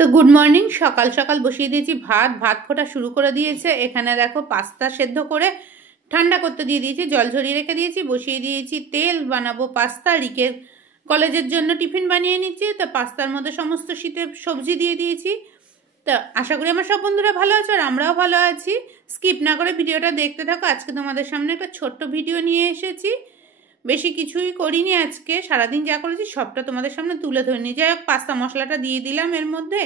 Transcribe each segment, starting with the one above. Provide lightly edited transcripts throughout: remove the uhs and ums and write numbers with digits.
তো good morning. সকাল সকাল বসিয়ে দিয়েছি ভাত। ভাত ফোটা শুরু করে দিয়েছে। এখানে দেখো পাস্তা সেদ্ধ করে ঠান্ডা করতে দিয়ে দিয়েছি, জল ঝরিয়ে রেখে দিয়েছি। বসিয়ে দিয়েছি তেল, বানাবো পাস্তা। রিকের কলেজের জন্য টিফিন বানিয়ে নিচ্ছি। তো পাস্তার মধ্যে সমস্ত শীতের সবজি দিয়ে দিয়েছি। তো আশা করি আমার সব বন্ধুরা ভালো আছো আর আমরাও ভালো আছি। স্কিপ না করে ভিডিওটা দেখতে থাকো। আজকে তোমাদের সামনে একটা ছোট্ট ভিডিও নিয়ে এসেছি। বেশি কিছুই করিনি আজকে, সারাদিন যা করেছি সবটা তোমাদের সামনে তুলে ধরিনি। যাই হোক, পাস্তা মশলাটা দিয়ে দিলাম এর মধ্যে।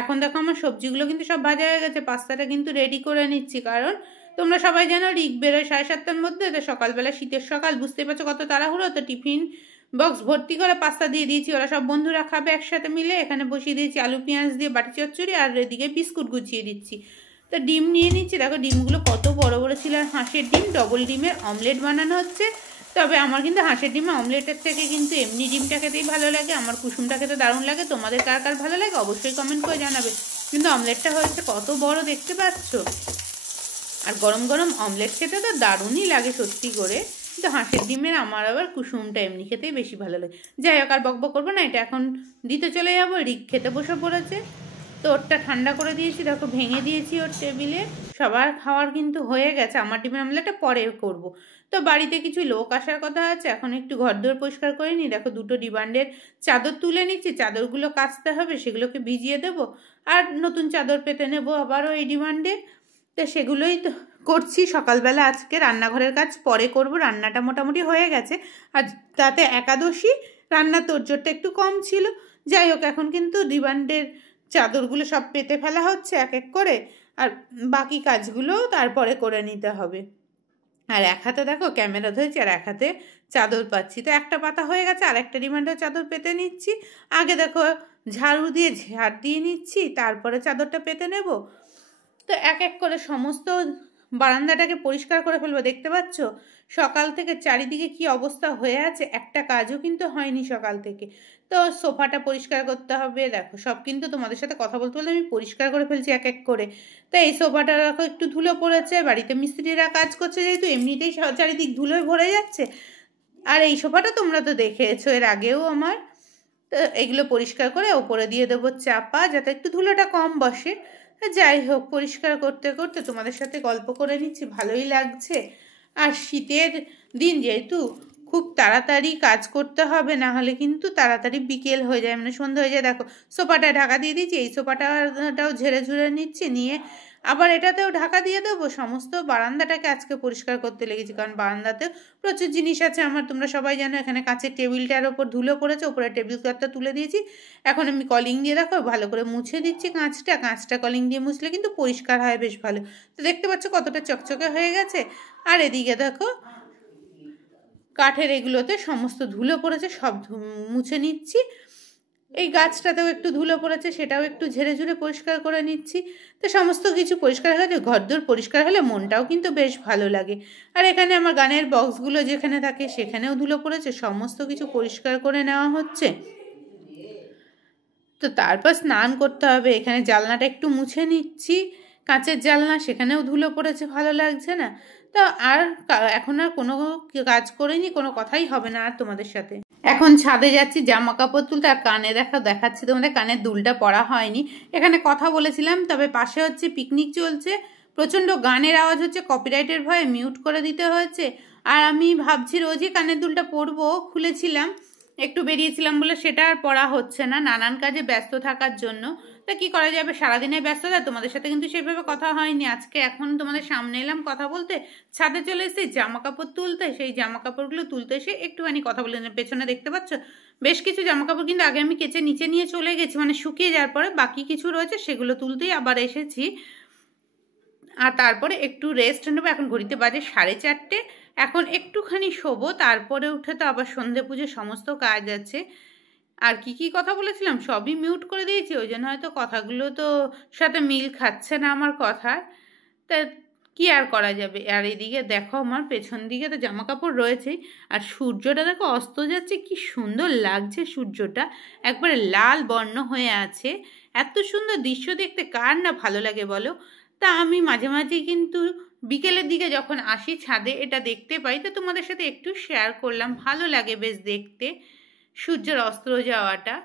এখন দেখো আমার সবজিগুলো কিন্তু সব ভাজা হয়ে গেছে। পাস্তাটা কিন্তু রেডি করে নিচ্ছি, কারণ তোমরা সবাই জানো রিক বেরোয় 7:30টার মধ্যে। তো সকালবেলা, শীতের সকাল, বুঝতে পারছো কত তাড়াহুড়ো। তো টিফিন বক্স ভর্তি করে পাস্তা দিয়ে দিয়েছি। ওরা সব বন্ধুরা খাবে একসাথে মিলে। এখানে বসিয়ে দিয়েছি আলু পেঁয়াজ দিয়ে বাটি চচ্চড়ি, আর এদিকে বিস্কুট গুছিয়ে দিচ্ছি। তো ডিম নিয়ে নিচ্ছি। দেখো ডিমগুলো কত বড় বড় ছিল। আর হাঁসের ডিম, ডবল ডিমের অমলেট বানানো হচ্ছে। তবে আমার কিন্তু হাঁসের ডিমে অমলেটের থেকে কিন্তু এমনি ডিমটা খেতেই ভালো লাগে। আমার কুসুমটা খেতে দারুণ লাগে। তোমাদের কার কার ভালো লাগে অবশ্যই কমেন্ট করে জানাবে। কিন্তু অমলেটটা হয়েছে কত বড়, দেখতে পাচ্ছ। আর গরম গরম অমলেট খেতে তো দারুণই লাগে সত্যি করে। কিন্তু হাঁসের ডিমের আমার আবার কুসুমটা এমনি খেতেই বেশি ভালো লাগে। যাই হোক, আর বকবক করবো না, এটা এখন দিতে চলে যাবো। রিক খেতে বসে পড়েছে। তো ওরটা ঠান্ডা করে দিয়েছি, দেখো ভেঙে দিয়েছি ওর টেবিলে। সবার খাওয়ার কিন্তু হয়ে গেছে। আমার ডিমের অমলেটটা পরে করব। তো বাড়িতে কিছু লোক আসার কথা আছে, এখন একটু ঘরদোর পরিষ্কার করে নিই। দেখো দুটো ডিমান্ডের চাদর তুলে নিচ্ছি। চাদরগুলো কাচতে হবে, সেগুলোকে ভিজিয়ে দেবো। আর নতুন চাদর পেতে নেবো আবারও এই ডিমান্ডে। তো সেগুলোই তো করছি সকালবেলা। আজকে রান্নাঘরের কাজ পরে করব। রান্নাটা মোটামুটি হয়ে গেছে। আর তাতে একাদশী, রান্নার তোড়জোড়টা একটু কম ছিল। যাই হোক, এখন কিন্তু ডিমান্ডের চাদরগুলো সব পেতে ফেলা হচ্ছে এক এক করে। আর বাকি কাজগুলো তারপরে করে নিতে হবে। আর এক হাতে দেখো ক্যামেরা ধরেছি, আর এক হাতে চাদর পাচ্ছি। তো একটা পাতা হয়ে গেছে, আর একটা ডিমান্ডের চাদর পেতে নিচ্ছি। আগে দেখো ঝাড়ু দিয়ে ঝাড় দিয়ে নিচ্ছি, তারপরে চাদরটা পেতে নেব। তো এক এক করে সমস্ত বারান্দাটাকে পরিষ্কার করে ফেলবো। দেখতে পাচ্ছ সকাল থেকে চারিদিকে কি অবস্থা হয়ে আছে। একটা কাজও কিন্তু হয়নি সকাল থেকে। তো সোফাটা পরিষ্কার করতে হবে। দেখো সব কিন্তু তোমাদের সাথে কথা বলতে বলতে আমি পরিষ্কার করে ফেলছি এক এক করে। তো এই সোফাটা দেখো একটু ধুলো পড়েছে। বাড়িতে মিস্ত্রিরা কাজ করছে যেহেতু, এমনিতেই চারিদিক ধুলোয় ভরে যাচ্ছে। আর এই সোফাটা তোমরা তো দেখেছো এর আগেও আমার। তো এগুলো পরিষ্কার করে ওপরে দিয়ে দেবো চাপা, যাতে একটু ধুলোটা কম বসে। যাই হোক, পরিষ্কার করতে করতে তোমাদের সাথে গল্প করে নিচ্ছি, ভালোই লাগছে। আর শীতের দিন যেহেতু খুব তাড়াতাড়ি কাজ করতে হবে, না হলে কিন্তু তাড়াতাড়ি বিকেল হয়ে যায়, মানে সন্ধ্যা হয়ে যায়। দেখো সোফাটা ঢাকা দিয়ে দিয়েছি। এই সোফাটাও ঝেড়ে ঝুড়ে নিচ্ছি, নিয়ে আবার এটাতেও ঢাকা দিয়ে দেবো। সমস্ত বারান্দাটাকে আজকে পরিষ্কার করতে লেগেছি, কারণ বারান্দাতেও প্রচুর জিনিস আছে আমার। তোমরা সবাই জানো এখানে কাঁচের টেবিলটার ওপর ধুলো পড়েছে, ওপরে টেবিল ক্লথটা তুলে দিয়েছি। এখন আমি কলিং দিয়ে দেখো ভালো করে মুছে দিচ্ছি কাঁচটা কলিং দিয়ে মুছলে কিন্তু পরিষ্কার হয় বেশ ভালো। তো দেখতে পাচ্ছ কতটা চকচকে হয়ে গেছে। আর এদিকে দেখো কাঠের এগুলোতে সমস্ত ধুলো পড়েছে, সব মুছে নিচ্ছি। এই গাছটাতেও একটু ধুলো পড়েছে, সেটাও একটু ঝেড়ে ঝুড়ে পরিষ্কার করে নিচ্ছি। তো সমস্ত কিছু পরিষ্কার হয়ে গেছে। ঘরদোর পরিষ্কার হলে মনটাও কিন্তু বেশ ভালো লাগে। আর এখানে আমার গানের বক্সগুলো যেখানে থাকে সেখানেও ধুলো পড়েছে, সমস্ত কিছু পরিষ্কার করে নেওয়া হচ্ছে। তো তারপর স্নান করতে হবে। এখানে জানলাটা একটু মুছে নিচ্ছি, কাঁচের জানলা, সেখানেও ধুলো পড়েছে, ভালো লাগছে না। তো আর এখন আর কোনো কাজ করিনি, কোনো কথাই হবে না আর তোমাদের সাথে। এখন ছাদে যাচ্ছি জামা কাপড় তুলতে। আর কানে দেখাচ্ছি তোমাদের, কানের দুলটা পরা হয়নি। এখানে কথা বলেছিলাম, তবে পাশে হচ্ছে পিকনিক চলছে, প্রচণ্ড গানের আওয়াজ হচ্ছে। কপিরাইটের ভয়ে মিউট করে দিতে হয়েছে। আর আমি ভাবছি রোজই কানের দুলটা পরবো, খুলেছিলাম একটু বেরিয়েছিলাম বলে, সেটা আর পড়া হচ্ছে না নানান কাজে ব্যস্ত থাকার জন্য। তা কি করা যাবে, সারাদিনে ব্যস্ততা। তোমাদের সাথে কিন্তু সেভাবে কথা হয়নি আজকে। এখন তোমাদের সামনে এলাম কথা বলতে। ছাদে চলে এসেছি জামা কাপড় তুলতে। সেই জামা কাপড়গুলো তুলতে এসে একটুখানি কথা বলে পেছনে দেখতে পাচ্ছ বেশ কিছু জামা কাপড় কিন্তু আগে আমি কেচে নিচে নিয়ে চলে গেছি, মানে শুকিয়ে যাওয়ার পরে বাকি কিছু রয়েছে, সেগুলো তুলতেই আবার এসেছি। আর তারপরে একটু রেস্ট নেবো। এখন ঘড়িতে বাজে 4:30। এখন একটুখানি শোবো, তারপরে উঠে তো আবার সন্ধে পুজো সমস্ত কাজ আছে। আর কি কথা বলেছিলাম সবই মিউট করে দিয়েছি, ওই জন্য হয়তো কথাগুলো তো সাথে মিল খাচ্ছে না আমার কথার। তা কি আর করা যাবে। আর এদিকে দেখো আমার পেছন দিকে তো জামা কাপড় রয়েছেই। আর সূর্যটা দেখো অস্ত যাচ্ছে, কি সুন্দর লাগছে সূর্যটা, একবারে লাল বর্ণ হয়ে আছে। এত সুন্দর দৃশ্য দেখতে কার না ভালো লাগে বলো। তা আমি মাঝে মাঝে কিন্তু বিকেলের দিকে যখন আসি ছাদে এটা দেখতে পাই, তো তোমাদের সাথে একটু শেয়ার করলাম। ভালো লাগে বেশ দেখতে সূর্যের অস্ত যাওয়াটা।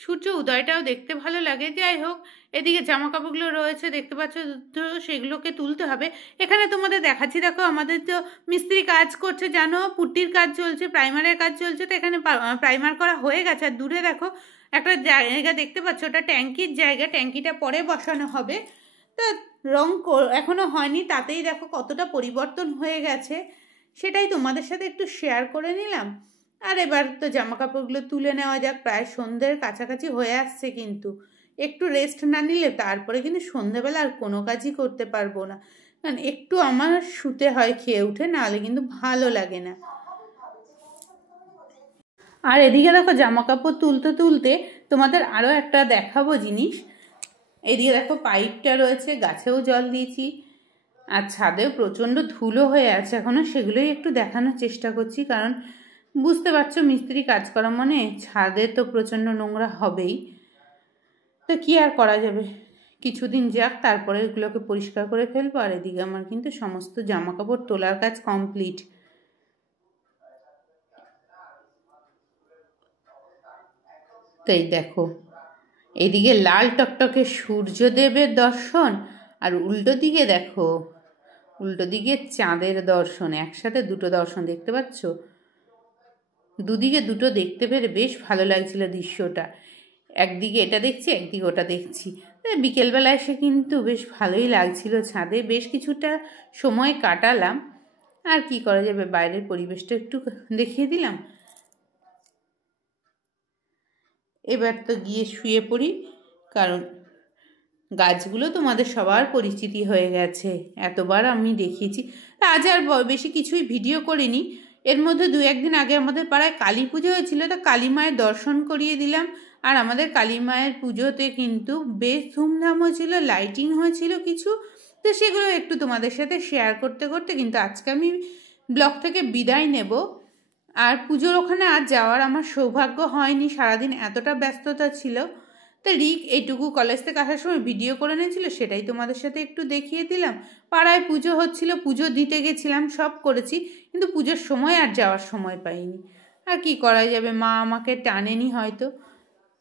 সূর্য উদয়টাও দেখতে ভালো লাগে। যাই হোক, এদিকে জামা কাপড়গুলো রয়েছে দেখতে পাচ্ছ, তো সেগুলোকে তুলতে হবে। এখানে তোমাদের দেখাচ্ছি, দেখো আমাদের তো মিস্ত্রি কাজ করছে, জানো পুট্টির কাজ চলছে, প্রাইমারের কাজ চলছে। তো এখানে প্রাইমার করা হয়ে গেছে। আর দূরে দেখো একটা জায়গা দেখতে পাচ্ছ, ওটা ট্যাঙ্কির জায়গা, ট্যাঙ্কিটা পরে বসানো হবে। তা রং এখনো হয়নি, তাতেই দেখো কতটা পরিবর্তন হয়ে গেছে, সেটাই তোমাদের সাথে একটু শেয়ার করে নিলাম। আর এবার তো জামা কাপড়গুলো তুলে নেওয়া যাক, প্রায় সন্ধ্যের কাছাকাছি হয়ে আসছে, কিন্তু একটু রেস্ট না নিলে তারপরে কিন্তু সন্ধ্যেবেলা আর কোনো কাজই করতে পারবো না। কারণ একটু আমার শুতে হয় খেয়ে উঠে, নাহলে কিন্তু ভালো লাগে না। আর এদিকে দেখো জামা কাপড় তুলতে তুলতে তোমাদের আরও একটা দেখাবো জিনিস। এদিকে দেখো পাইপটা রয়েছে, গাছেও জল দিয়েছি, আর ছাদেও প্রচণ্ড ধুলো হয়ে আছে এখনও, সেগুলোই একটু দেখানোর চেষ্টা করছি। কারণ বুঝতে পারছো মিস্ত্রি কাজ করা মানে ছাদে তো প্রচণ্ড নোংরা হবেই। তো কি আর করা যাবে, কিছুদিন যাক, তারপরে এগুলোকে পরিষ্কার করে ফেলবো। আর এদিকে আমার কিন্তু সমস্ত জামা কাপড় তোলার কাজ কমপ্লিট। তাই দেখো এদিকে লাল টকটকে সূর্যদেবের দর্শন, আর উল্টো দিকে দেখো, উল্টো দিকে চাঁদের দর্শন, একসাথে দুটো দর্শন দেখতে পাচ্ছ। দুদিকে দুটো দেখতে পেরে বেশ ভালো লাগছিল দৃশ্যটা। একদিকে এটা দেখছি, একদিকে ওটা দেখছি। বিকেলবেলা এসে কিন্তু বেশ ভালোই লাগছিল, ছাদে বেশ কিছুটা সময় কাটালাম। আর কি করা যাবে, বাইরের পরিবেশটা একটু দেখিয়ে দিলাম। এবার তো গিয়ে শুয়ে পড়ি, কারণ গাছগুলো তোমাদের সবার পরিচিতি হয়ে গেছে, এতবার আমি দেখিয়েছি। আজ আর বেশি কিছুই ভিডিও করিনি। এর মধ্যে 2-1 দিন আগে আমাদের পাড়ায় কালী পুজো হয়েছিল, তো কালী মায়ের দর্শন করিয়ে দিলাম। আর আমাদের কালী মায়ের পুজোতে কিন্তু বেশ ধুমধাম হয়েছিল, লাইটিং হয়েছিল কিছু, তো সেগুলো একটু তোমাদের সাথে শেয়ার করতে করতে কিন্তু আজকে আমি ব্লগ থেকে বিদায় নেব। আর পুজোর ওখানে আর যাওয়ার আমার সৌভাগ্য হয়নি, সারাদিন এতটা ব্যস্ততা ছিল। তো রিক এইটুকু কলেজ থেকে আসার সময় ভিডিও করে নিয়েছিল, সেটাই তোমাদের সাথে একটু দেখিয়ে দিলাম। পাড়ায় পুজো হচ্ছিল, পুজো দিতে গেছিলাম, সব করেছি, কিন্তু পুজোর সময় আর যাওয়ার সময় পাইনি। আর কি করা যাবে, মা আমাকে টানেনি হয়তো।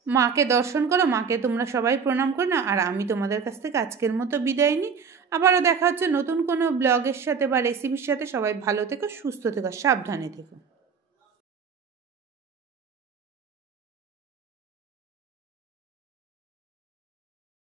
মাকে দর্শন করো, মাকে তোমরা সবাই প্রণাম করো না। আর আমি তোমাদের কাছ থেকে আজকের মতো বিদায় নিই। আবারও দেখা হচ্ছে নতুন কোনো ব্লগের সাথে বা রেসিপির সাথে। সবাই ভালো থেকো, সুস্থ থেকো, সাবধানে থেকো।